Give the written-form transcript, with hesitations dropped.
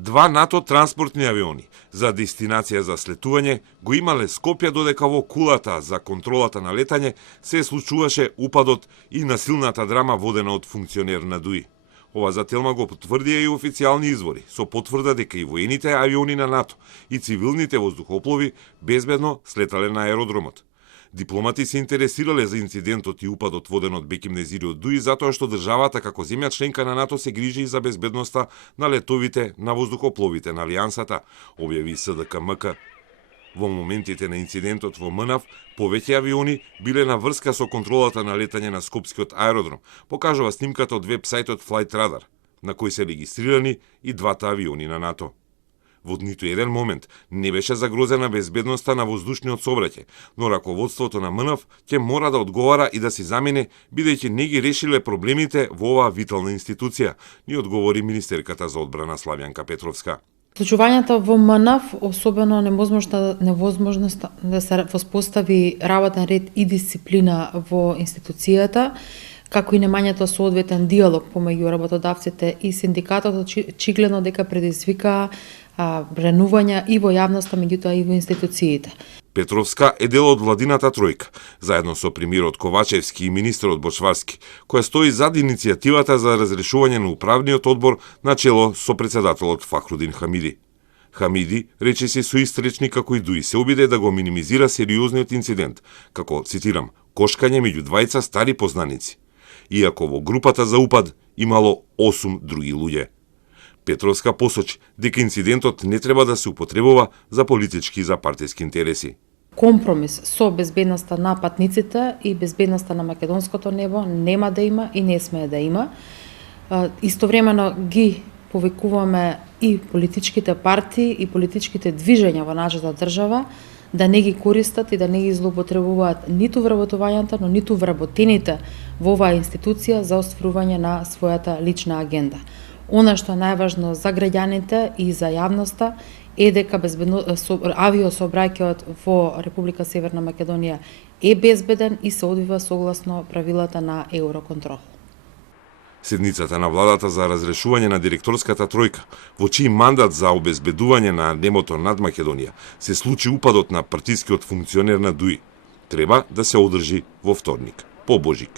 Два НАТО транспортни авиони за дестинација за слетување го имале Скопје, додека во кулата за контролата на летање се случуваше упадот и насилната драма водена од функционер на ДУИ. Ова за Телма го потврдија и официјални извори, со потврда дека и воените авиони на НАТО и цивилните воздухоплови безбедно слетале на аеродромот. Дипломати се интересирале за инцидентот и упадот воден од Беким Незири од ДУИ, затоа што државата како земја членка на НАТО се грижи и за безбедноста на летовите на воздухопловите на Алијансата, објави СДКМК. Во моментите на инцидентот во МНАВ, повеќе авиони биле на врска со контролата на летање на Скопскиот аеродром, покажува снимката од веб-сајтот Flight Radar, на кој се регистрирани и двата авиони на НАТО. Во ниту еден момент не беше загрозена безбедноста на воздушниот сообраќај, но раководството на МНАВ ќе мора да одговара и да си замене, бидејќи не ги решиле проблемите во оваа витална институција, ни одговори министерката за одбрана Славјанка Петровска. Случувањата во МНАВ, особено невозможноста да се воспостави работен ред и дисциплина во институцијата, како и немањето соодветен диалог помеѓу работодавците и синдикатот, очигледно дека предизвика бренувања и во јавноста, меѓутоа и во институциите. Петровска е дел од владината тројка, заедно со премиерот Ковачевски и министерот Бочварски, која стои зад иницијативата за разрешување на управниот одбор на чело со председателот Фахрудин Хамиди. Хамиди речиси со ист речник како и ДУИ се обиде да го минимизира сериозниот инцидент, како, цитирам, кошкање меѓу двајца стари познаници, иако во групата за упад имало 8 други луѓе. Петровска посочи дека инцидентот не треба да се употребува за политички и за партиски интереси. Компромис со безбедноста на патниците и безбедноста на македонското небо нема да има и не смее да има. Истовремено ги повикуваме и политичките партии и политичките движења во нашата држава да не ги користат и да не ги злоупотребуваат ниту вработувањата, но ниту вработените во оваа институција за остварување на својата лична агенда. Она што е најважно за граѓаните и за јавноста е дека авиосообраќајот во Република Северна Македонија е безбеден и се одвива согласно правилата на Евроконтрол. Седницата на владата за разрешување на директорската тројка, во чиј мандат за обезбедување на небото над Македонија се случи упадот на партискиот функционер на ДУИ, треба да се одржи во вторник, по Божик.